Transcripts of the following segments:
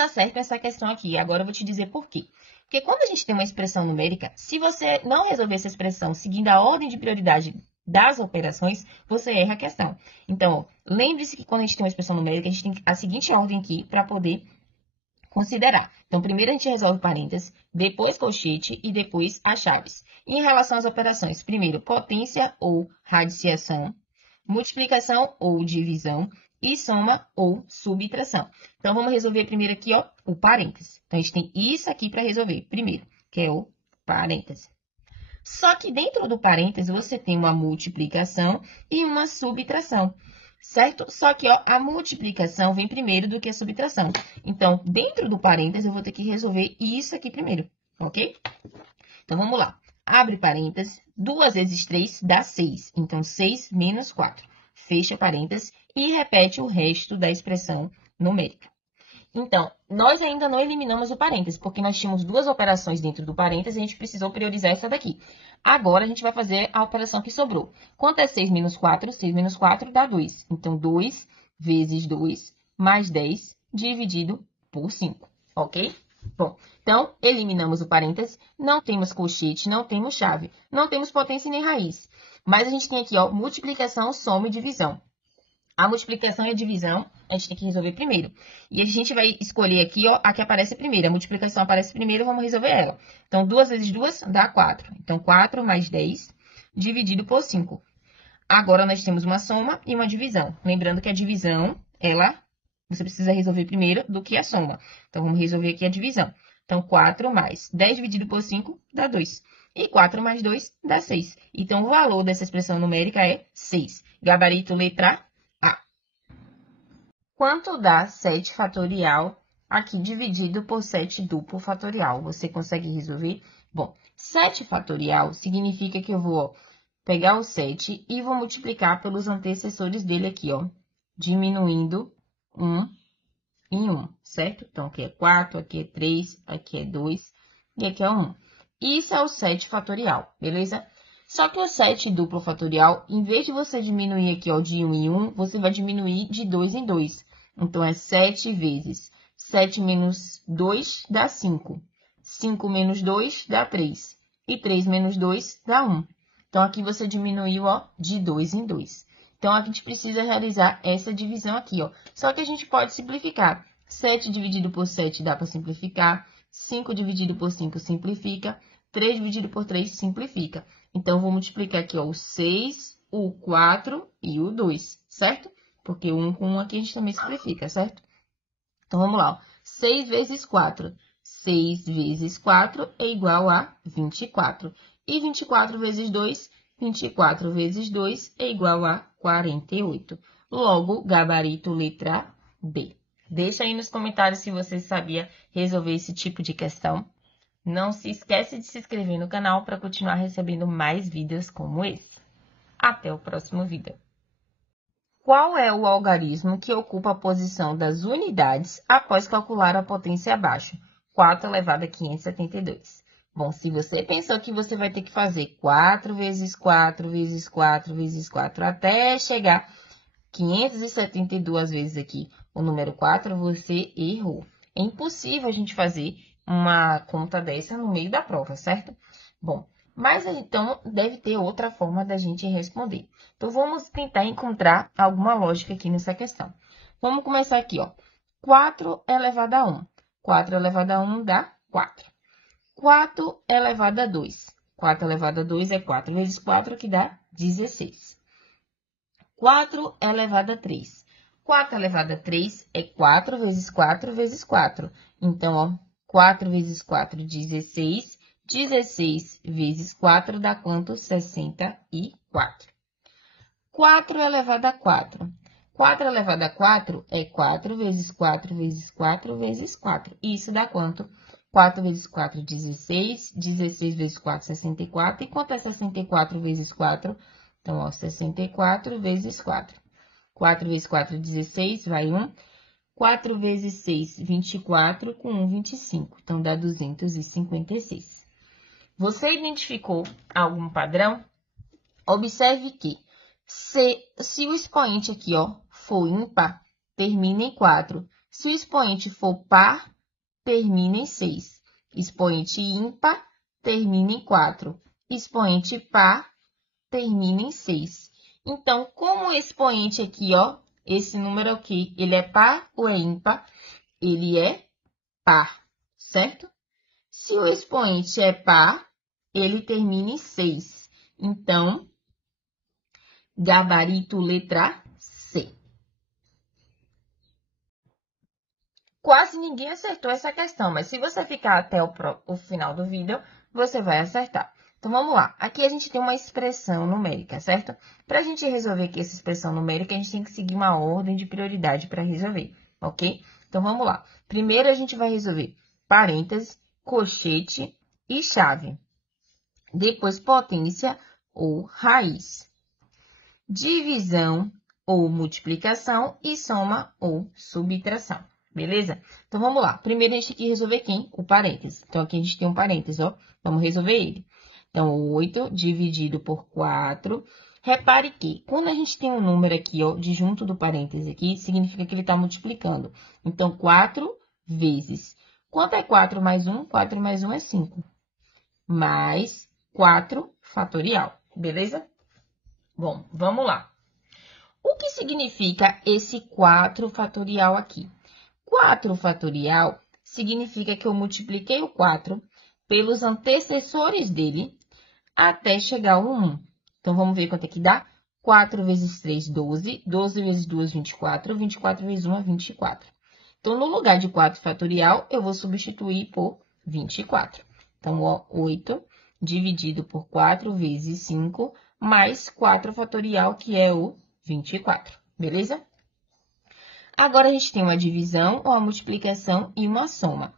acertam essa questão aqui. Agora eu vou te dizer por quê. Porque quando a gente tem uma expressão numérica, se você não resolver essa expressão seguindo a ordem de prioridade das operações, você erra a questão. Então, lembre-se que quando a gente tem uma expressão numérica, a gente tem a seguinte ordem aqui para poder considerar. Então, primeiro a gente resolve parênteses, depois colchete e depois as chaves. E em relação às operações, primeiro potência ou radiciação, multiplicação ou divisão e soma ou subtração. Então, vamos resolver primeiro aqui, ó, o parênteses. Então, a gente tem isso aqui para resolver primeiro, que é o parênteses. Só que dentro do parênteses, você tem uma multiplicação e uma subtração, certo? Só que ó, a multiplicação vem primeiro do que a subtração. Então, dentro do parênteses, eu vou ter que resolver isso aqui primeiro, ok? Então, vamos lá. Abre parênteses, 2 vezes 3 dá 6. Então, 6 menos 4. Fecha parênteses e repete o resto da expressão numérica. Então, nós ainda não eliminamos o parênteses, porque nós tínhamos duas operações dentro do parênteses e a gente precisou priorizar essa daqui. Agora, a gente vai fazer a operação que sobrou. Quanto é 6 menos 4? 6 menos 4 dá 2. Então, 2 vezes 2 mais 10 dividido por 5, ok? Bom, então, eliminamos o parênteses, não temos colchete, não temos chave, não temos potência nem raiz. Mas a gente tem aqui, ó, multiplicação, soma e divisão. A multiplicação e a divisão, a gente tem que resolver primeiro. E a gente vai escolher aqui, ó, a que aparece primeiro. A multiplicação aparece primeiro, vamos resolver ela. Então, 2 vezes 2 dá 4. Então, 4 mais 10 dividido por 5. Agora, nós temos uma soma e uma divisão. Lembrando que a divisão, você precisa resolver primeiro do que a soma. Então, vamos resolver aqui a divisão. Então, 4 mais 10 dividido por 5 dá 2. E 4 mais 2 dá 6. Então, o valor dessa expressão numérica é 6. Gabarito letra A. Quanto dá 7 fatorial aqui dividido por 7 duplo fatorial? Você consegue resolver? Bom, 7 fatorial significa que eu vou pegar o 7 e vou multiplicar pelos antecessores dele aqui, ó. Diminuindo 1 em 1, certo? Então, aqui é 4, aqui é 3, aqui é 2 e aqui é 1. Isso é o 7 fatorial, beleza? Só que o 7 duplo fatorial, em vez de você diminuir aqui, ó, de 1 em 1, você vai diminuir de 2 em 2. Então, é 7 vezes 7 menos 2 dá 5. 5 menos 2 dá 3. E 3 menos 2 dá 1. Então, aqui você diminuiu, ó, de 2 em 2. Então, a gente precisa realizar essa divisão aqui, ó. Só que a gente pode simplificar. 7 dividido por 7 dá para simplificar. 5 dividido por 5 simplifica. 3 dividido por 3 simplifica. Então, eu vou multiplicar aqui, ó, o 6, o 4 e o 2, certo? Porque o 1 com 1 aqui a gente também simplifica, certo? Então, vamos lá, ó. 6 vezes 4. 6 vezes 4 é igual a 24. E 24 vezes 2, 24 vezes 2 é igual a 48. Logo, gabarito letra B. Deixa aí nos comentários se você sabia resolver esse tipo de questão. Não se esquece de se inscrever no canal para continuar recebendo mais vídeos como esse. Até o próximo vídeo. Qual é o algarismo que ocupa a posição das unidades após calcular a potência abaixo? 4 elevado a 572. Bom, se você pensou que você vai ter que fazer 4 vezes 4 vezes 4 vezes 4 até chegar 572 vezes aqui o número 4, você errou. É impossível a gente fazer uma conta dessa no meio da prova, certo? Bom, mas então deve ter outra forma da gente responder. Então, vamos tentar encontrar alguma lógica aqui nessa questão. Vamos começar aqui, ó. 4 elevado a 1. 4 elevado a 1 dá 4. 4 elevado a 2. 4 elevado a 2 é 4 vezes 4, que dá 16. 4 elevado a 3. 4 elevado a 3 é 4 vezes 4 vezes 4. Então, ó, 4 vezes 4, 16. 16 vezes 4 dá quanto? 64. 4 elevado a 4. 4 elevado a 4 é 4 vezes 4 vezes 4 vezes 4. Isso dá quanto? 4 vezes 4, 16. 16 vezes 4, 64. E quanto é 64 vezes 4? Então, ó, 64 vezes 4. 4 vezes 4, 16, vai 1. 4 vezes 6, 24, com 1, 25. Então, dá 256. Você identificou algum padrão? Observe que se o expoente aqui, ó, for ímpar, termina em 4. Se o expoente for par, termina em 6. Expoente ímpar, termina em 4. Expoente par, termina em 6. Então, como o expoente aqui, ó, esse número aqui, ele é par ou é ímpar? Ele é par, certo? Se o expoente é par, ele termina em 6. Então, gabarito letra C. Quase ninguém acertou essa questão, mas se você ficar até o final do vídeo, você vai acertar. Então, vamos lá. Aqui a gente tem uma expressão numérica, certo? Para a gente resolver aqui essa expressão numérica, a gente tem que seguir uma ordem de prioridade para resolver, ok? Então, vamos lá. Primeiro, a gente vai resolver parênteses, colchete e chave. Depois, potência ou raiz. Divisão ou multiplicação e soma ou subtração. Beleza? Então, vamos lá. Primeiro, a gente tem que resolver quem? O parênteses. Então, aqui a gente tem um parênteses, ó. Vamos resolver ele. Então, 8 dividido por 4. Repare que, quando a gente tem um número aqui, ó, de junto do parênteses aqui, significa que ele está multiplicando. Então, 4 vezes. Quanto é 4 mais 1? 4 mais 1 é 5. Mais 4 fatorial. Beleza? Bom, vamos lá. O que significa esse 4 fatorial aqui? 4 fatorial significa que eu multipliquei o 4 pelos antecessores dele até chegar ao 1. Então, vamos ver quanto é que dá? 4 vezes 3, 12. 12 vezes 2, 24. 24 vezes 1 é 24. Então, no lugar de 4 fatorial, eu vou substituir por 24. Então, ó, 8 dividido por 4 vezes 5, mais 4 fatorial, que é o 24. Beleza? Agora, a gente tem uma divisão, uma multiplicação e uma soma.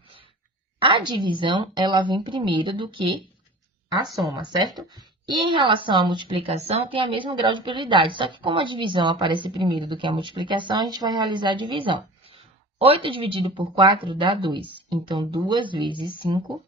A divisão, ela vem primeiro do que a soma, certo? E em relação à multiplicação, tem o mesmo grau de prioridade. Só que como a divisão aparece primeiro do que a multiplicação, a gente vai realizar a divisão. 8 dividido por 4 dá 2. Então, 2 vezes 5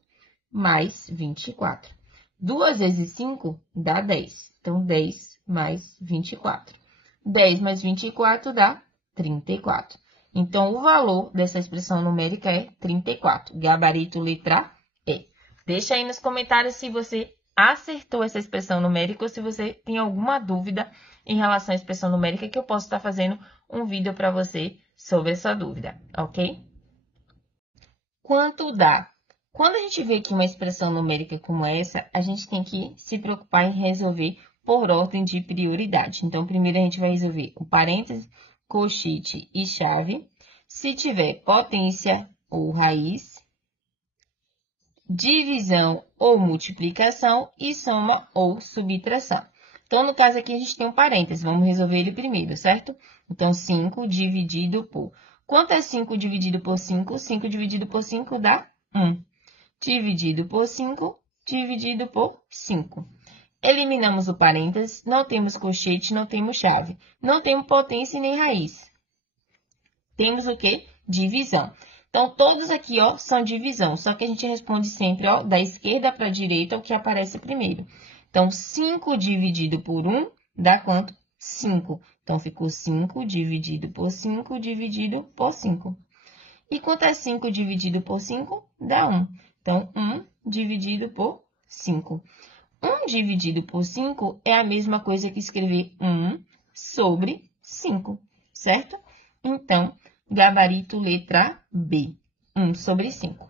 mais 24. 2 vezes 5 dá 10. Então, 10 mais 24. 10 mais 24 dá 34. Então, o valor dessa expressão numérica é 34. Gabarito letra E. Deixa aí nos comentários se você acertou essa expressão numérica ou se você tem alguma dúvida em relação à expressão numérica, que eu posso estar fazendo um vídeo para você sobre essa dúvida, ok? Quanto dá? Quando a gente vê aqui uma expressão numérica como essa, a gente tem que se preocupar em resolver por ordem de prioridade. Então, primeiro a gente vai resolver o parênteses, colchete e chave. Se tiver potência ou raiz, divisão ou multiplicação e soma ou subtração. Então, no caso aqui, a gente tem um parênteses. Vamos resolver ele primeiro, certo? Então, 5 dividido por... Quanto é 5 dividido por 5? 5 dividido por 5 dá 1. Dividido por 5, dividido por 5. Eliminamos o parênteses, não temos colchete, não temos chave. Não temos potência e nem raiz. Temos o quê? Divisão. Então, todos aqui, ó, são divisão. Só que a gente responde sempre, ó, da esquerda para a direita, o que aparece primeiro. Então, 5 dividido por 1 dá quanto? 5. Então, ficou 5 dividido por 5 dividido por 5. E quanto é 5 dividido por 5? Dá 1. Então, 1 dividido por 5. 1 dividido por 5 é a mesma coisa que escrever 1 sobre 5, certo? Então, gabarito letra B, 1 sobre 5.